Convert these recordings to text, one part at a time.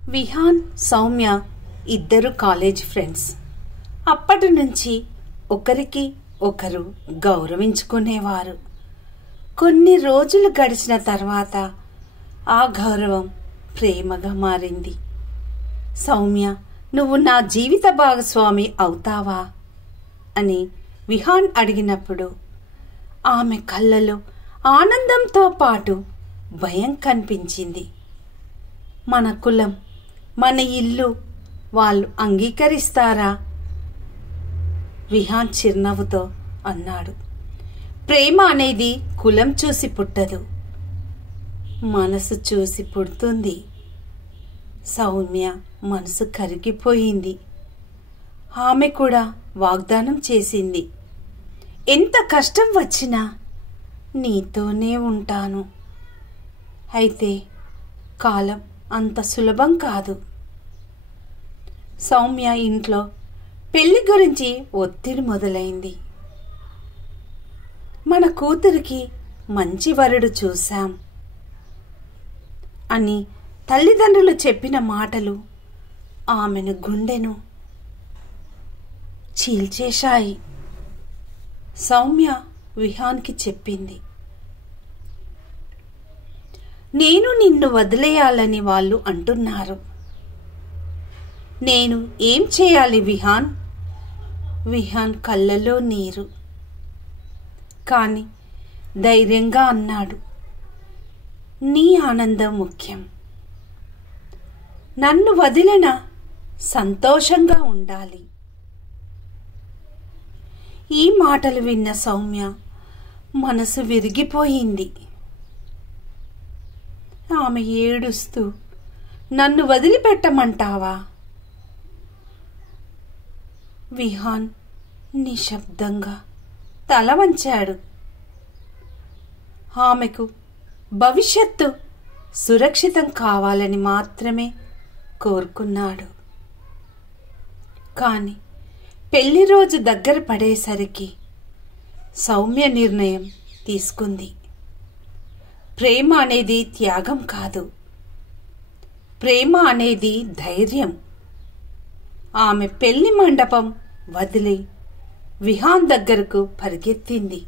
విహాన్, సౌమ్య ఇద్దరు college friends. అప్పటి నుంచి ఒకరికి ఒకరు గౌరవించుకునేవారు. కొన్ని రోజులు గడిచిన తర్వాత ఆ గౌరవం ప్రేమగా మారింది. సౌమ్య, నువ్వు నా జీవిత భాగస్వామి అవుతావా అని విహాన్ అడిగినప్పుడు ఆమె కళ్ళలో ఆనందంతో పాటు భయం కనిపించింది. మన కులం, మన ఇల్లు వాళ్ళు అంగీకరిస్తారా? విహాన్ చిరునవ్వుతో అన్నాడు. ప్రేమ అనేది కులం చూసి పుట్టదు, మనసు చూసి పుడుతుంది. సౌమ్య మనసు కరిగిపోయింది. ఆమె కూడా వాగ్దానం చేసింది, ఎంత కష్టం వచ్చినా నీతోనే ఉంటాను. అయితే కాలం అంత సులభం కాదు. సౌమ్య ఇంట్లో పెళ్లి గురించి ఒత్తిడి మొదలైంది. మన కూతురికి మంచి వరుడు చూశాం అని తల్లిదండ్రులు చెప్పిన మాటలు ఆమెను గుండెను చీల్చేశాయి. సౌమ్య విహాన్కి చెప్పింది, నేను నిన్ను వదిలేయాలని వాళ్ళు అంటున్నారు. నేను ఏం చేయాలి విహాన్? విహాన్ కళ్ళలో నీరు. కాని ధైర్యంగా అన్నాడు, నీ ఆనందం ముఖ్యం. నన్ను వదిలిన సంతోషంగా ఉండాలి. ఈ మాటలు విన్న సౌమ్య మనసు విరిగిపోయింది. ఆమె ఏడుస్తూ, నన్ను వదిలిపెట్టమంటావా? విహాన్ నిశ్శబ్దంగా తల వంచాడు. ఆమెకు భవిష్యత్తు సురక్షితం కావాలని మాత్రమే కోరుకున్నాడు. కాని పెళ్లి రోజు దగ్గర పడేసరికి సౌమ్య నిర్ణయం తీసుకుంది. ప్రేమ అనేది త్యాగం కాదు, ప్రేమ అనేది ధైర్యం. ఆమె పెళ్లి మండపం వదిలి విహాన్ దగ్గరకు పరిగెత్తింది.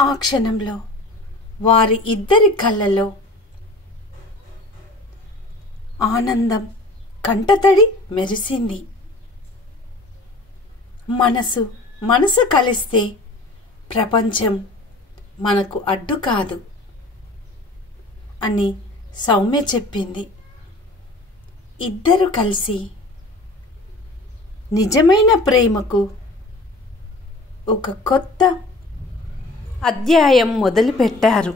ఆ క్షణంలో వారి ఇద్దరి కళ్ళలో ఆనందం కంటతడి మెరిసింది. మనసు కలిస్తే ప్రపంచం మనకు అడ్డు కాదు అని సౌమ్య చెప్పింది. ఇద్దరు కలిసి నిజమైన ప్రేమకు ఒక కొత్త అధ్యాయం మొదలుపెట్టారు.